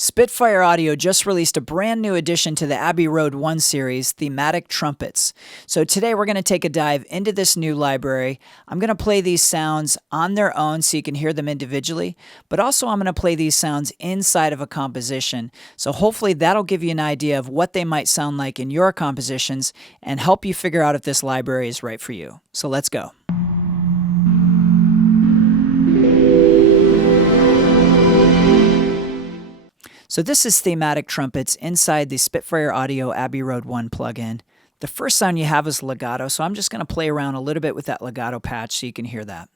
Spitfire Audio just released a brand new addition to the Abbey Road One series, Thematic Trumpets. So today we're going to take a dive into this new library. I'm going to play these sounds on their own so you can hear them individually, but also I'm going to play these sounds inside of a composition. So hopefully that'll give you an idea of what they might sound like in your compositions and help you figure out if this library is right for you. So let's go. So this is Thematic Trumpets inside the Spitfire Audio Abbey Road One plugin. The first sound you have is legato, so I'm just going to play around a little bit with that legato patch so you can hear that.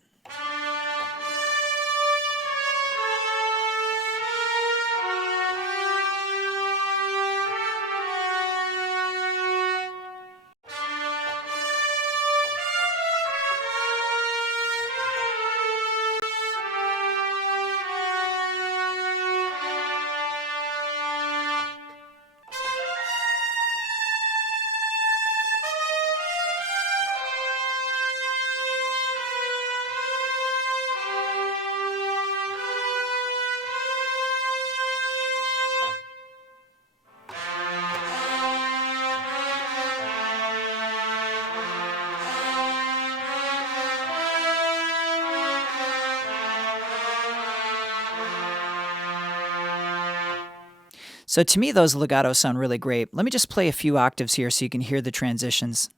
So to me, those legatos sound really great. Let me just play a few octaves here so you can hear the transitions.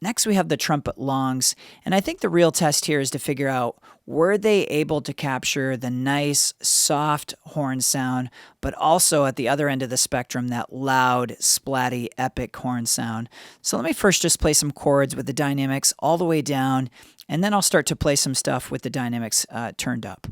Next, we have the trumpet longs, and I think the real test here is to figure out, were they able to capture the nice, soft horn sound, but also at the other end of the spectrum, that loud, splatty, epic horn sound. So let me first just play some chords with the dynamics all the way down, and then I'll start to play some stuff with the dynamics turned up.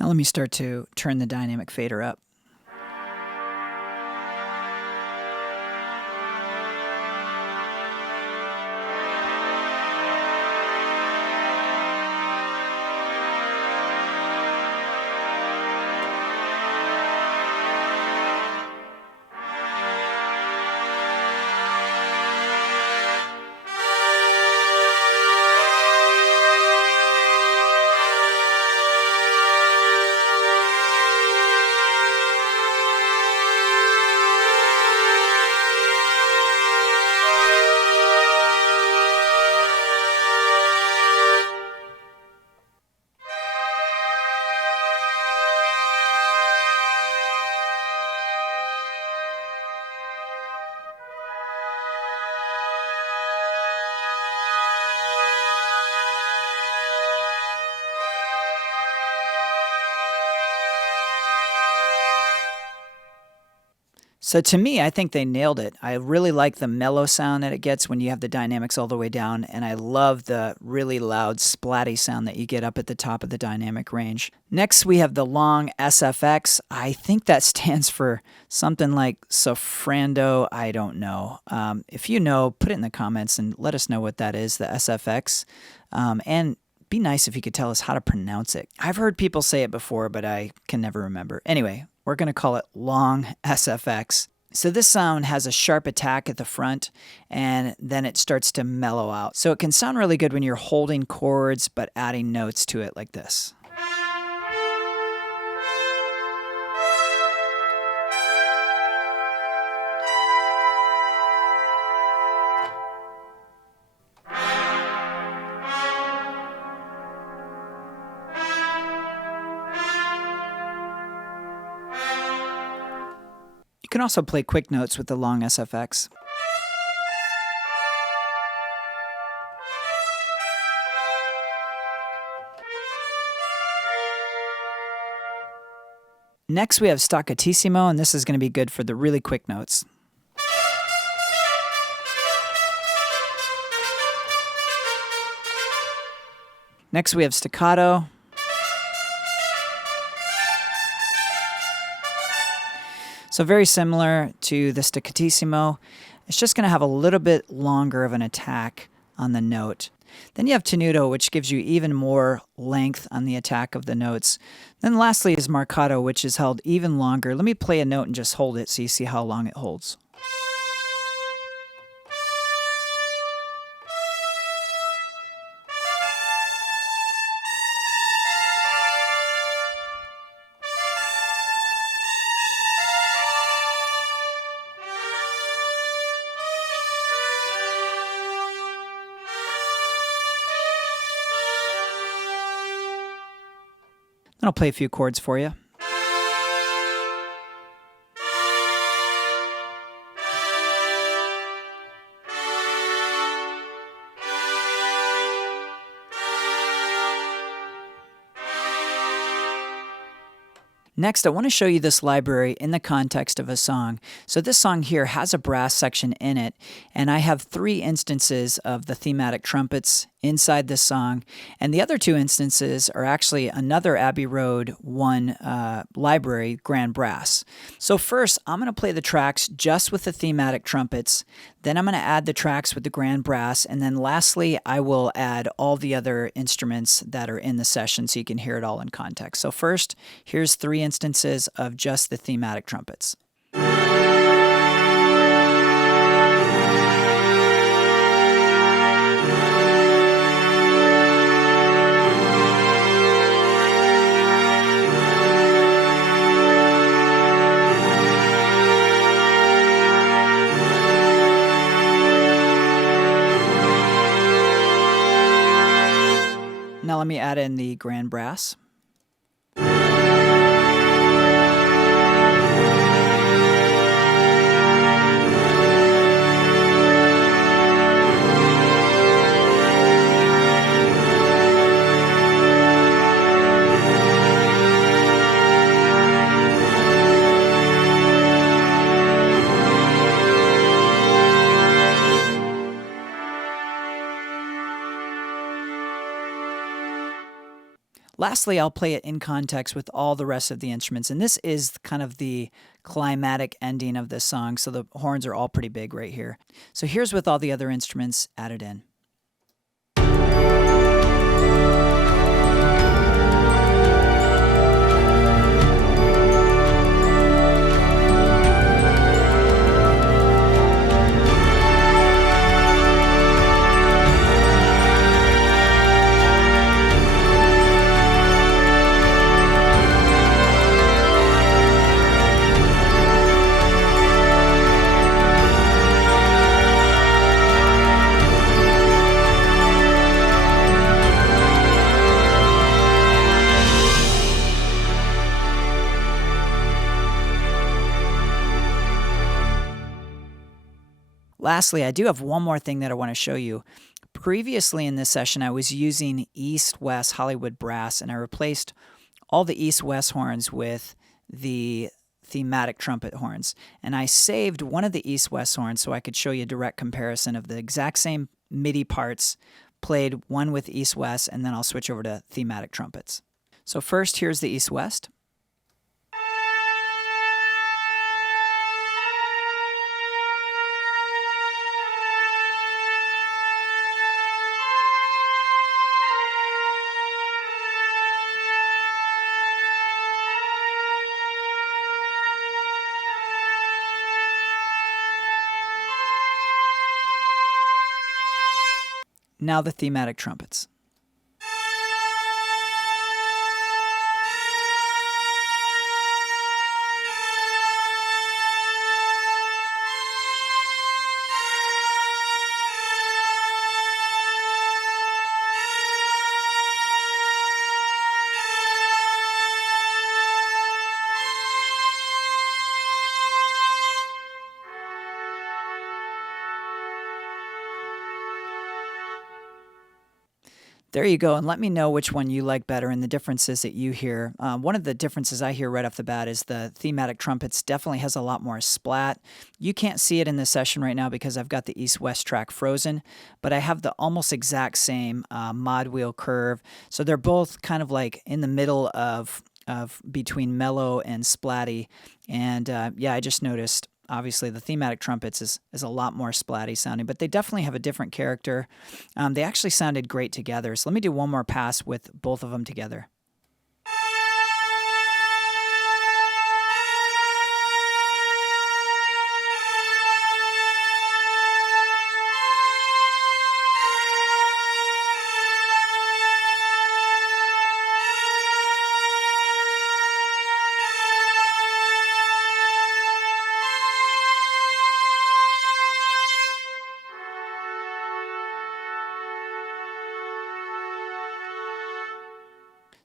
Now let me start to turn the dynamic fader up. So to me, I think they nailed it. I really like the mellow sound that it gets when you have the dynamics all the way down, and I love the really loud splatty sound that you get up at the top of the dynamic range. Next, we have the long SFX. I think that stands for something like soffrando. I don't know. If you know, put it in the comments and let us know what that is, the SFX. And be nice if you could tell us how to pronounce it. I've heard people say it before, but I can never remember. Anyway, we're going to call it long SFX. So this sound has a sharp attack at the front, and then it starts to mellow out. So it can sound really good when you're holding chords, but adding notes to it like this. You can also play quick notes with the long SFX. Next we have staccatissimo, and this is going to be good for the really quick notes. Next we have staccato. So very similar to the staccatissimo. It's just going to have a little bit longer of an attack on the note. Then you have tenuto, which gives you even more length on the attack of the notes. Then lastly is marcato, which is held even longer. Let me play a note and just hold it so you see how long it holds. Then I'll play a few chords for you. Next, I want to show you this library in the context of a song. So this song here has a brass section in it, and I have 3 instances of the thematic trumpets inside this song, and the other 2 instances are actually another Abbey Road One library grand brass. So first, I'm going to play the tracks just with the thematic trumpets, then I'm going to add the tracks with the grand brass, and then lastly, I will add all the other instruments that are in the session so you can hear it all in context. So first, here's 3 instances of just the thematic trumpets. Now let me add in the grand brass. Lastly, I'll play it in context with all the rest of the instruments, and this is kind of the climatic ending of this song, so the horns are all pretty big right here. So here's with all the other instruments added in. Lastly, I do have one more thing that I want to show you. Previously in this session, I was using East-West Hollywood brass, and I replaced all the East-West horns with the thematic trumpet horns. And I saved one of the East-West horns so I could show you a direct comparison of the exact same MIDI parts played, one with East-West, and then I'll switch over to thematic trumpets. So first, here's the East-West. Now the thematic trumpets. There you go, and let me know which one you like better and the differences that you hear. One of the differences I hear right off the bat is the thematic trumpets definitely has a lot more splat. You can't see it in this session right now because I've got the east-west track frozen, but I have the almost exact same mod wheel curve. So they're both kind of like in the middle of between mellow and splatty. And yeah, I just noticed obviously the thematic trumpets is a lot more splatty sounding, but they definitely have a different character. They actually sounded great together. So let me do one more pass with both of them together.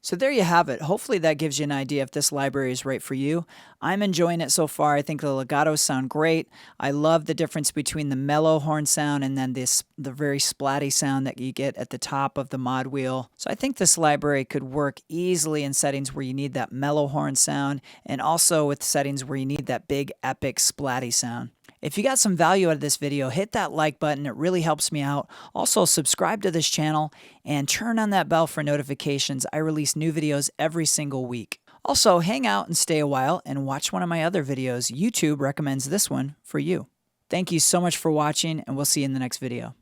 So there you have it. Hopefully that gives you an idea if this library is right for you. I'm enjoying it so far. I think the legatos sound great. I love the difference between the mellow horn sound and then the very splatty sound that you get at the top of the mod wheel. So I think this library could work easily in settings where you need that mellow horn sound and also with settings where you need that big epic splatty sound. If you got some value out of this video, hit that like button. It really helps me out. Also, subscribe to this channel and turn on that bell for notifications. I release new videos every single week. Also, hang out and stay a while and watch one of my other videos. YouTube recommends this one for you. Thank you so much for watching, and we'll see you in the next video.